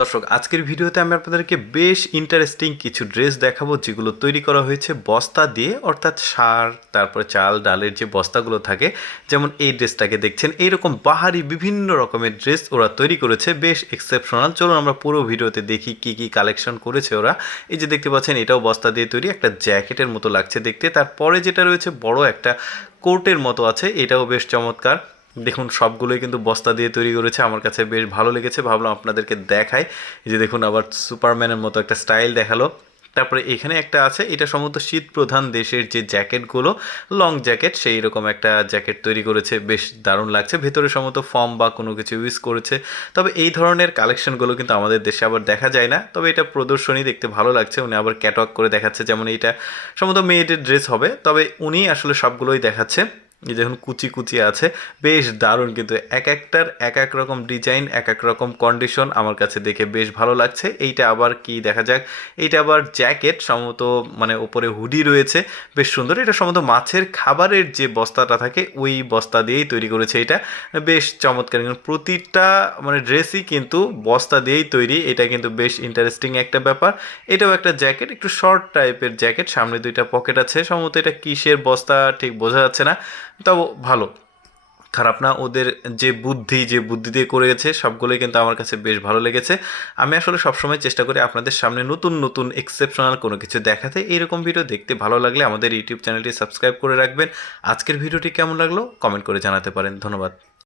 দর্শক, আজকের ভিডিওতে আমি আপনাদেরকে বেশ ইন্টারেস্টিং কিছু ড্রেস দেখাবো যেগুলো তৈরি করা হয়েছে বস্তা দিয়ে, অর্থাৎ সার, তারপরে চাল ডালের যে বস্তাগুলো থাকে, যেমন এই ড্রেসটাকে দেখছেন, এইরকম বাহারি বিভিন্ন রকমের ড্রেস ওরা তৈরি করেছে, বেশ এক্সেপশনাল। চলুন আমরা পুরো ভিডিওতে দেখি কি কি কালেকশন করেছে ওরা। এই যে দেখতে পাচ্ছেন, এটাও বস্তা দিয়ে তৈরি, একটা জ্যাকেটের মতো লাগছে দেখতে। তারপরে যেটা রয়েছে বড় একটা কোটের মতো আছে, এটাও বেশ চমৎকার। দেখুন, সবগুলোই কিন্তু বস্তা দিয়ে তৈরি করেছে, আমার কাছে বেশ ভালো লেগেছে, ভাবলাম আপনাদেরকে দেখাই। এই যে দেখুন, আবার সুপারম্যানের মতো একটা স্টাইল দেখালো। তারপরে এখানে একটা আছে, এটা সম্ভবত শীত প্রধান দেশের যে জ্যাকেটগুলো, লং জ্যাকেট, সেই রকম একটা জ্যাকেট তৈরি করেছে, বেশ দারুণ লাগছে। ভেতরে সম্ভবত ফর্ম বা কোনো কিছু ইউজ করেছে। তবে এই ধরনের কালেকশনগুলো কিন্তু আমাদের দেশে আবার দেখা যায় না, তবে এটা প্রদর্শনী, দেখতে ভালো লাগছে। উনি আবার ক্যাটওয়াক করে দেখাচ্ছে, যেমন এইটা সম্ভবত মেয়েদের ড্রেস হবে, তবে উনি আসলে সবগুলোই দেখাচ্ছে। এই দেখুন, কুচি কুচি আছে, বেশ দারুণ। কিন্তু এক একটার এক এক রকম ডিজাইন, এক এক রকম কন্ডিশন, আমার কাছে দেখে বেশ ভালো লাগছে। এইটা আবার কি দেখা যাক। এইটা আবার জ্যাকেট সম্ভবত, মানে ওপরে হুডি রয়েছে, বেশ সুন্দর। এটা সম্ভবত মাছের খাবারের যে বস্তাটা থাকে, ওই বস্তা দিয়েই তৈরি করেছে। এটা বেশ চমৎকার, কিন্তু প্রতিটা মানে ড্রেসই কিন্তু বস্তা দিয়েই তৈরি। এটা কিন্তু বেশ ইন্টারেস্টিং একটা ব্যাপার। এটাও একটা জ্যাকেট, একটু শর্ট টাইপের জ্যাকেট, সামনে দুইটা পকেট আছে। সম্ভবত এটা কিসের বস্তা ঠিক বোঝা যাচ্ছে না, তাও ভালো, খারাপ না। ওদের যে বুদ্ধি দিয়ে করে গেছে, সবগুলোই কিন্তু আমার কাছে বেশ ভালো লেগেছে। আমি আসলে সবসময় চেষ্টা করি আপনাদের সামনে নতুন নতুন এক্সেপশনাল কোনো কিছু দেখাতে। এইরকম ভিডিও দেখতে ভালো লাগলে আমাদের ইউটিউব চ্যানেলটি সাবস্ক্রাইব করে রাখবেন। আজকের ভিডিওটি কেমন লাগলো কমেন্ট করে জানাতে পারেন। ধন্যবাদ।